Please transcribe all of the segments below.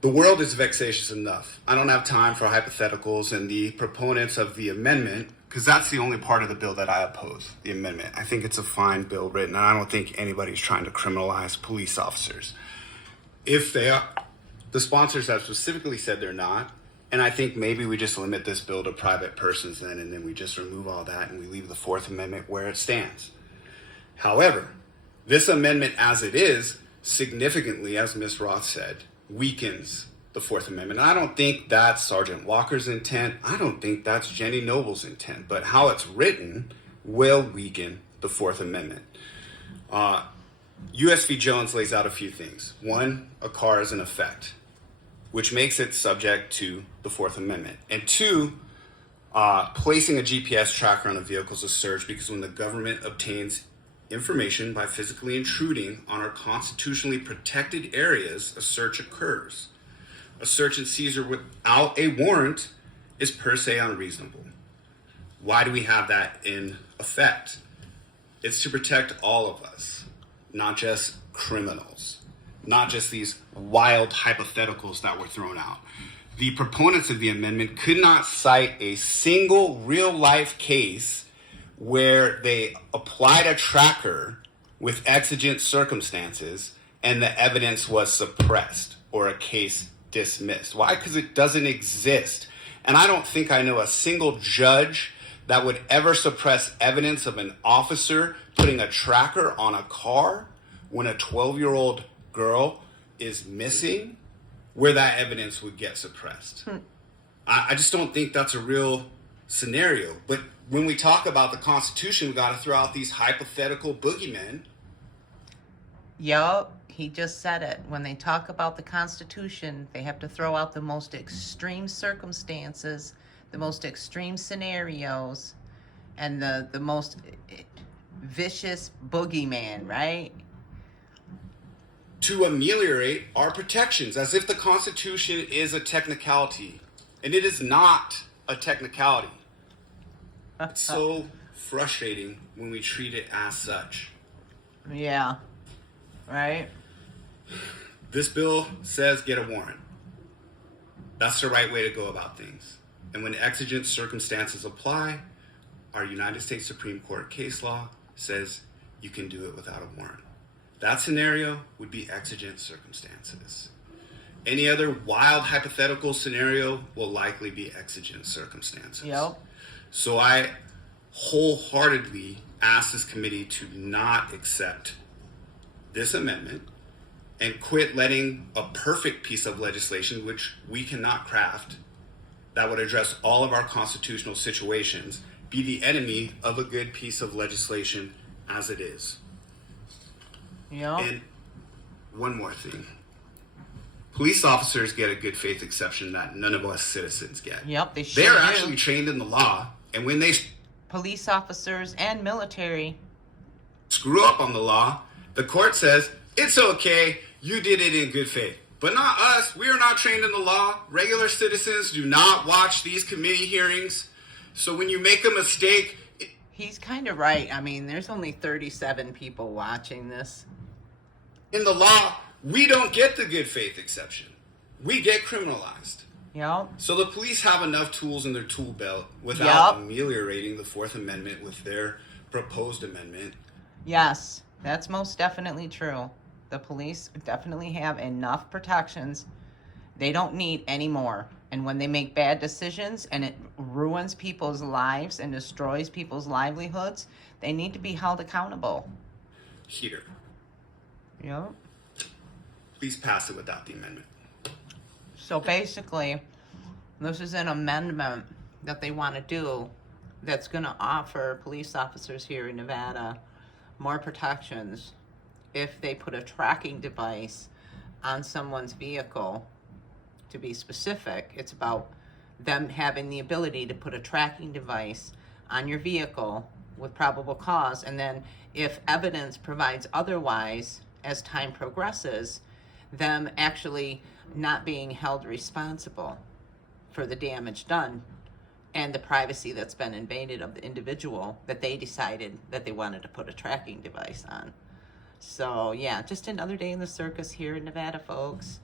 The world is vexatious enough. I don't have time for hypotheticals, and the proponents of the amendment, because that's the only part of the bill that I oppose, the amendment. I think it's a fine bill written, and I don't think anybody's trying to criminalize police officers. If they are, the sponsors have specifically said they're not, and I think maybe we just limit this bill to private persons then, and then we just remove all that and we leave the Fourth Amendment where it stands. However, this amendment as it is significantly, as Ms. Roth said, weakens the Fourth Amendment. I don't think that's Sergeant Walker's intent. I don't think that's Jenny Noble's intent. But how it's written will weaken the Fourth Amendment. U.S. v. Jones lays out a few things. One, a car is an effect, which makes it subject to the Fourth Amendment. And two, placing a GPS tracker on a vehicle is a search because when the government obtains information by physically intruding on our constitutionally protected areas, a search occurs. A search and seizure without a warrant is per se unreasonable. Why do we have that in effect? It's to protect all of us, not just criminals, not just these wild hypotheticals that were thrown out. The proponents of the amendment could not cite a single real-life case where they applied a tracker with exigent circumstances and the evidence was suppressed or a case dismissed. Why? Because it doesn't exist. And I don't think I know a single judge that would ever suppress evidence of an officer putting a tracker on a car when a 12-year-old girl is missing, where that evidence would get suppressed. I just don't think that's a real scenario. But when we talk about the Constitution, we got to throw out these hypothetical boogeymen. Yup, he just said it. When they talk about the Constitution, they have to throw out the most extreme circumstances, the most extreme scenarios, and the most vicious boogeyman, right? To ameliorate our protections, as if the Constitution is a technicality. And it is not a technicality. It's so frustrating when we treat it as such. Yeah, right? This bill says get a warrant. That's the right way to go about things. And when exigent circumstances apply, our United States Supreme Court case law says you can do it without a warrant. That scenario would be exigent circumstances. Any other wild hypothetical scenario will likely be exigent circumstances. Yep. So I wholeheartedly ask this committee to not accept this amendment and quit letting a perfect piece of legislation, which we cannot craft, that would address all of our constitutional situations, be the enemy of a good piece of legislation as it is. Yeah. And one more thing. Police officers get a good faith exception that none of us citizens get. Yep, they sure They're do. actually trained in the law, and when they Police officers and military. screw up on the law, the court says, it's okay, you did it in good faith. But not us. We are not trained in the law. Regular citizens do not watch these committee hearings. So when you make a mistake... He's kind of right. I mean, there's only 37 people watching this. In the law, we don't get the good faith exception. We get criminalized. Yep. So the police have enough tools in their tool belt without Yep. ameliorating the Fourth Amendment with their proposed amendment. Yes, that's most definitely true. The police definitely have enough protections. They don't need any more. And when they make bad decisions and it ruins people's lives and destroys people's livelihoods, they need to be held accountable. Here, Yep. please pass it without the amendment. So basically, this is an amendment that they want to do that's going to offer police officers here in Nevada more protections if they put a tracking device on someone's vehicle. To be specific, it's about them having the ability to put a tracking device on your vehicle with probable cause, and then if evidence provides otherwise as time progresses, them actually not being held responsible for the damage done and the privacy that's been invaded of the individual that they decided that they wanted to put a tracking device on. So yeah, just another day in the circus here in Nevada, folks.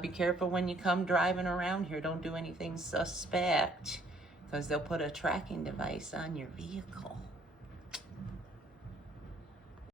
Be careful when you come driving around here. Don't do anything suspect, because they'll put a tracking device on your vehicle.